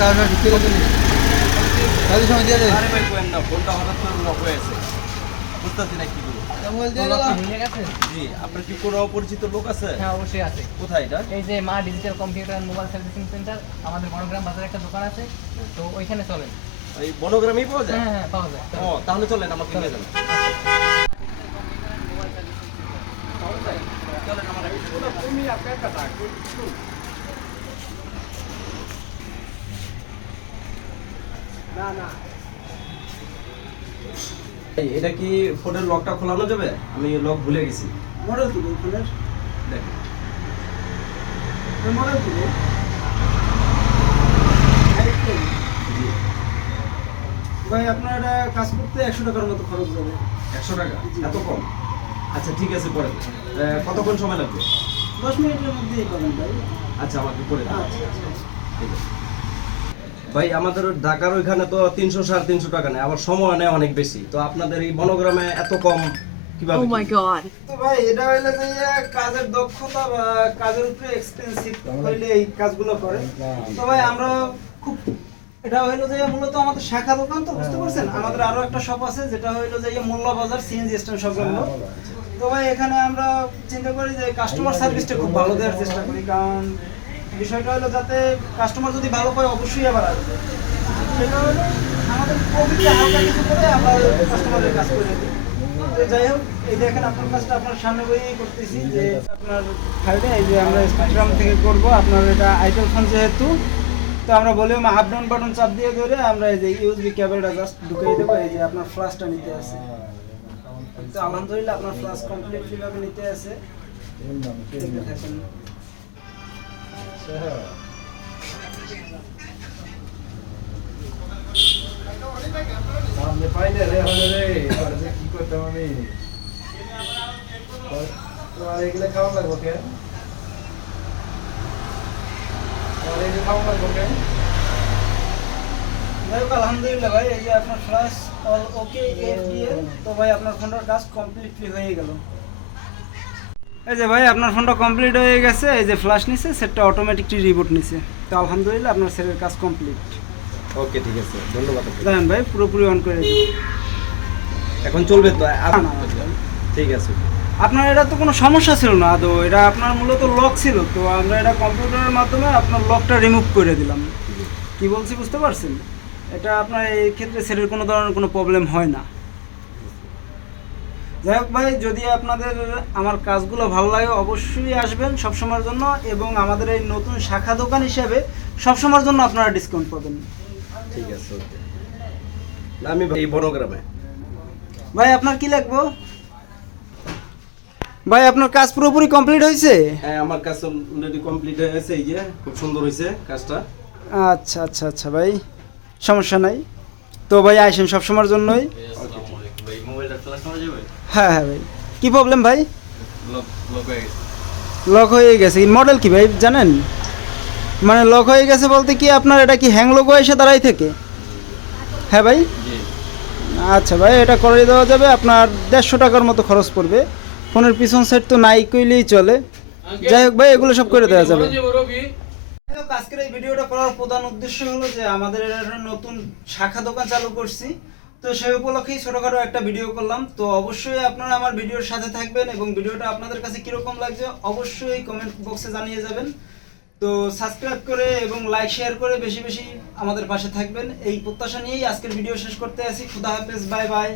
কারণটা ঠিক করে দিলি কাজের সময় দিয়ে আরে ভাই কোয়েন না ফোনটা হঠাৎ করে লক হয়ে বুঝতেছি না কি গেছে? জি আপনার কি কোনো অপরিচিত লোক আছে? হ্যাঁ অবশ্যই আছে। কোথায় এটা? এই যে মা digital computer mobile servicing centre আমাদের বনগ্রাম বাজারে একটা দোকান আছে। তো ওইখানে চলেন। এই বনগ্রামেই পাওয়া যায়? হ্যাঁ হ্যাঁ পাওয়া যায়। ও তাহলে চলেন আমাকে নিয়ে যান। চলেন। আমার এই, এটা কি ফোনের লকটা খোলানো যাবে? আমি লক ভুলে গেছি। মডেল কি ফোনের দেখেন মডেল কি ভাই আপনার এটা কাজ করতে একশো টাকার মতো খরচ যাবে। একশো টাকা? এত কম? আচ্ছা ঠিক আছে পরে। কতক্ষণ সময় লাগবে? দশ মিনিটের মধ্যেই পাবেন ভাই। আচ্ছা আমাকে করে আচ্ছা আচ্ছা। ঠিক আছে। ভাই আমাদের ঢাকার ওইখানে তো তিনশো সাড়ে তিনশো টাকা নেয় আবার সময় নেয় অনেক বেশি। তো আপনাদের এই বনগ্রামে এত কম কীভাবে Oh? তো ভাই এটা হইলে যে কাজের দক্ষতা বা কাজের উপরে এক্সপেন্সিভ হইলে এই কাজগুলো করে। তো ভাই আমরা খুব এটা হইল যে মূলত আমাদের শাখা দোকান তো বুঝতে পারছেন? আমাদের আরও একটা শপ আছে যেটা হইল যে মোল্লা বাজার সিএনজি স্ট্যান্ড সংলগ্ন তো ভাই এখানে আমরা চিন্তা করি যে কাস্টমার সার্ভিসটা খুব ভালো দেওয়ার চেষ্টা করি কারণ বিষয়টা হলো যাতে কাস্টমার যদি ভালো পায়, অবশ্যই আবার আসবে। সেটা হলো আমাদের প্রফিটটা হালকা কিছু করে আমরা কাস্টমারের কাজ করে দিই। যাই হোক, এই দেখেন আপনার আপনার সামনে বইয়েই করতেছি যে আপনার এই যে আমরা থেকে আপনার এটা যেহেতু, তো আমরা ডাউন চাপ দিয়ে ধরে আমরা এই যে ঢুকিয়ে দেবো, এই যে আপনার নিতে আলহামদুলিল্লাহ আপনার নিতে। সামনে পাইলে রে হলে রে এবারে যে কি করতাম আমি তোমার এগুলো খাওয়া লাগবো কেন তোমার এগুলো খাওয়া লাগবো কেন যাই হোক আলহামদুলিল্লাহ ভাই এই যে আপনার ফ্লাশ অল ওকে এফডিএল তো ভাই আপনার ফোনটার কাজ কমপ্লিটলি হয়ে গেল এই যে ভাই আপনার ফোনটা কমপ্লিট হয়ে গেছে এই যে ফ্লাশ নিছে সেটটা অটোমেটিকলি রিবুট নিছে। তো আলহামদুলিল্লাহ আপনার সেটের কাজ কমপ্লিট ওকে ঠিক আছে। ধন্যবাদ। দেখেন ভাই পুরোপুরি অন করে দিন এখন চলবে তো। ঠিক আছে। আপনার এটা তো কোনো সমস্যা ছিল না আদৌ এটা আপনার মূলত লক ছিল তো আমরা এটা কম্পিউটারের মাধ্যমে আপনার লকটা রিমুভ করে দিলাম। কি বলছি বুঝতে পারছেন? এটা আপনার এই ক্ষেত্রে সেটের কোনো ধরনের কোনো প্রবলেম হয় না। যাই হোক ভাই যদি আপনাদের আমার কাজগুলো ভালো লাগে অবশ্যই আসবেন সবসময়ের জন্য এবং আমাদের এই নতুন শাখা দোকান হিসেবে সবসময়ের জন্য আপনারা ডিসকাউন্ট পাবেন। ঠিক আছে আমি এই বনগ্রামে। ভাই আপনার কি লাগবো? ভাই আপনার কাজ পুরোপুরি কমপ্লিট হয়েছে? হ্যাঁ আমার কাজ অলরেডি কমপ্লিট হয়ে গেছে এই যে খুব সুন্দর হয়েছে কাজটা। আচ্ছা আচ্ছা আচ্ছা ভাই সমস্যা নাই। তো ভাই আইসেন সবসময়ের জন্যই। ভাই মোবাইলটা ফ্ল্যাশ করা যাবে? হ্যাঁ হ্যাঁ ভাই। কি প্রবলেম ভাই? লক হয়ে গেছে। লক হয়ে গেছে। মডেল কি ভাই জানেন? মানে লক হয়ে গেছে বলতে কি আপনার এটা কি হ্যাং লোগো এসে দাঁড়াই থেকে? হ্যাঁ ভাই? আচ্ছা ভাই এটা করে দেওয়া যাবে। আপনার দেড়শো টাকার মতো খরচ পড়বে। ফোনের পিছন সাইড তো নাই কইলেই চলে। যাই হোক ভাই এগুলো সব করে দেওয়া যাবে। আজকের এই ভিডিওটা করার প্রধান উদ্দেশ্য হলো যে আমাদের নতুন শাখা দোকান চালু করছি। তো সেই উপলক্ষেই ছোটখাটো একটা ভিডিও করলাম। তো অবশ্যই আপনারা আমার ভিডিওর সাথে থাকবেন এবং ভিডিওটা আপনাদের কাছে কীরকম লাগছে অবশ্যই কমেন্ট বক্সে জানিয়ে যাবেন। তো সাবস্ক্রাইব করে এবং লাইক শেয়ার করে বেশি বেশি আমাদের পাশে থাকবেন। এই প্রত্যাশা নিয়েই আজকের ভিডিও শেষ করতে আসি। খুদা হাফেজ বাই বাই